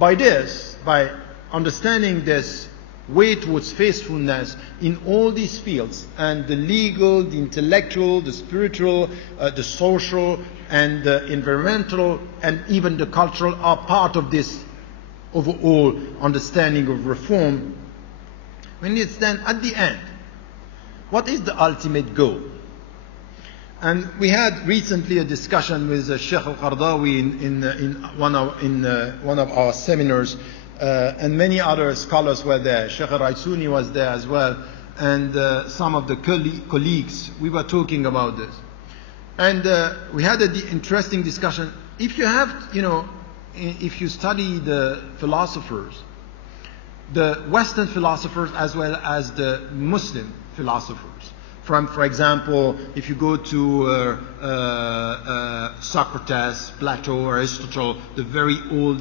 By this, by understanding this way towards faithfulness in all these fields, and the legal, the intellectual, the spiritual, the social, and the environmental, and even the cultural are part of this overall understanding of reform. When it's then at the end, what is the ultimate goal? And we had recently a discussion with Sheikh Al-Qardawi in one of our seminars, and many other scholars were there. Sheikh Al-Raisuni was there as well, and some of the colleagues. We were talking about this, and we had an interesting discussion. If you have, if you study the philosophers, the Western philosophers as well as the Muslim philosophers, for example, if you go to Socrates, Plato, Aristotle, the very old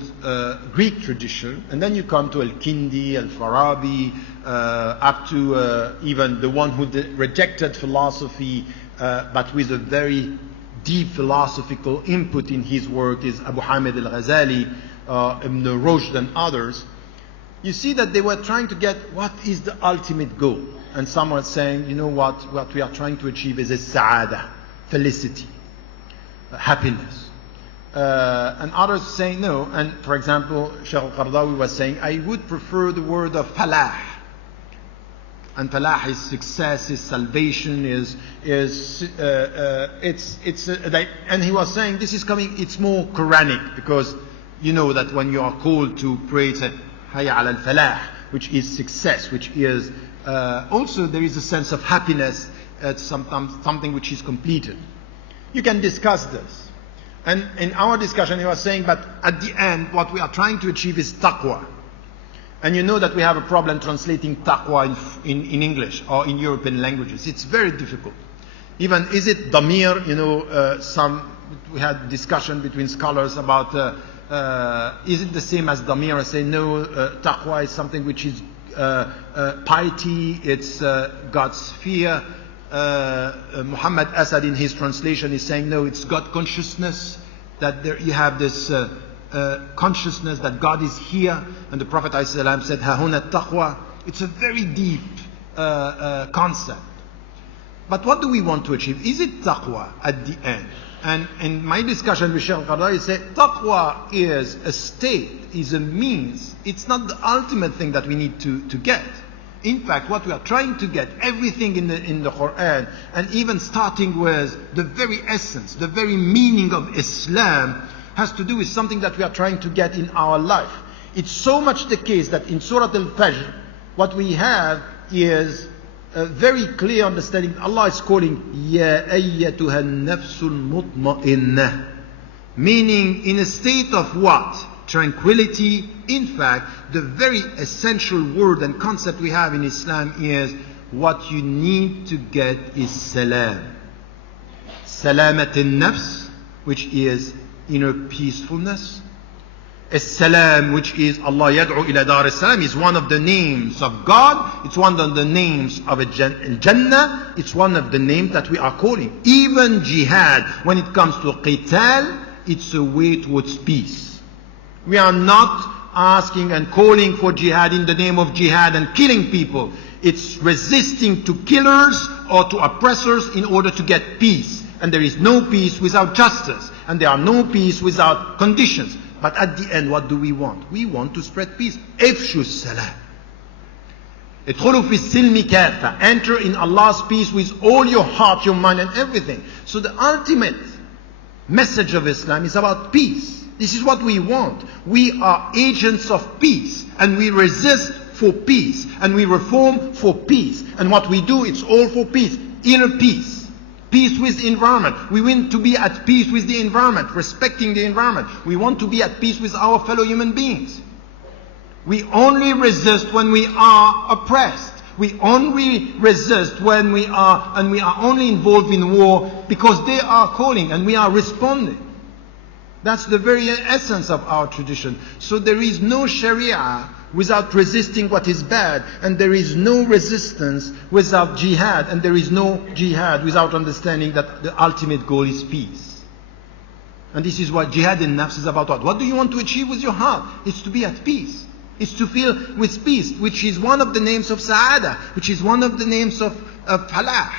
Greek tradition, and then you come to Al-Kindi, Al-Farabi, up to even the one who rejected philosophy, but with a very deep philosophical input in his work, is Abu Hamid al-Ghazali, Ibn Rushd and others. You see that they were trying to get what is the ultimate goal. And some are saying, what we are trying to achieve is a sa'ada, felicity, happiness. And others saying no. And for example, Shaykh Al-Qardawi was saying, I would prefer the word of falah. And falah is success, is salvation, and he was saying this is coming, it's more Quranic, because you know that when you are called to pray, it's hayya ala al-falah, which is success, which is also there is a sense of happiness at something which is completed. You can discuss this. And in our discussion he was saying, but at the end what we are trying to achieve is taqwa. And you know that we have a problem translating taqwa in English or in European languages. It's very difficult. Even, is it damir? We had discussion between scholars about, is it the same as damir? I say no, taqwa is something which is piety, it's God's fear. Muhammad Asad in his translation is saying no, it's God consciousness, that you have this consciousness that God is here, and the Prophet ﷺ said hahuna taqwa. It's a very deep concept. But what do we want to achieve? Is it taqwa at the end? And in my discussion with Shaykh Al-Qardawi, he said taqwa is a state, is a means. It's not the ultimate thing that we need to get. In fact, what we are trying to get, everything in the Quran, and even starting with the very essence, the very meaning of Islam, has to do with something that we are trying to get in our life. It's so much the case that in Surah Al-Fajr, what we have is a very clear understanding. Allah is calling Ya ayyatuha nafsul mutma'innah, meaning in a state of what? Tranquility. In fact, the very essential word and concept we have in Islam is what you need to get is salam. Salamat al-nafs, which is inner peacefulness. As-salam, which is Allah yad'u ila dar as-salam, is one of the names of God. It's one of the names of Jannah. It's one of the names that we are calling. Even jihad, when it comes to qital, it's a way towards peace. We are not asking and calling for jihad in the name of jihad and killing people. It's resisting to killers or to oppressors in order to get peace. And there is no peace without justice. And there are no peace without conditions. But at the end, what do we want? We want to spread peace. Ifshu salam. Idkhulu fi silmi kafa. Enter in Allah's peace with all your heart, your mind and everything. So the ultimate message of Islam is about peace. This is what we want. We are agents of peace. And we resist for peace. And we reform for peace. And what we do, it's all for peace. Inner peace. Peace with the environment. We want to be at peace with the environment, respecting the environment. We want to be at peace with our fellow human beings. We only resist when we are oppressed. We only resist when we are only involved in war because they are calling and we are responding. That's the very essence of our tradition. So there is no Sharia without resisting what is bad, and there is no resistance without jihad, and there is no jihad without understanding that the ultimate goal is peace. And this is what jihad in nafs is about. What do you want to achieve with your heart? It's to be at peace. It's to feel with peace, which is one of the names of sa'ada, which is one of the names of falah.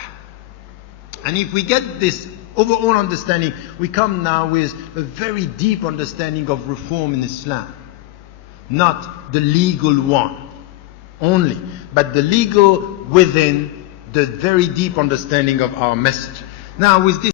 And if we get this overall understanding, we come now with a very deep understanding of reform in Islam. Not the legal one only, but the legal within the very deep understanding of our message. Now with this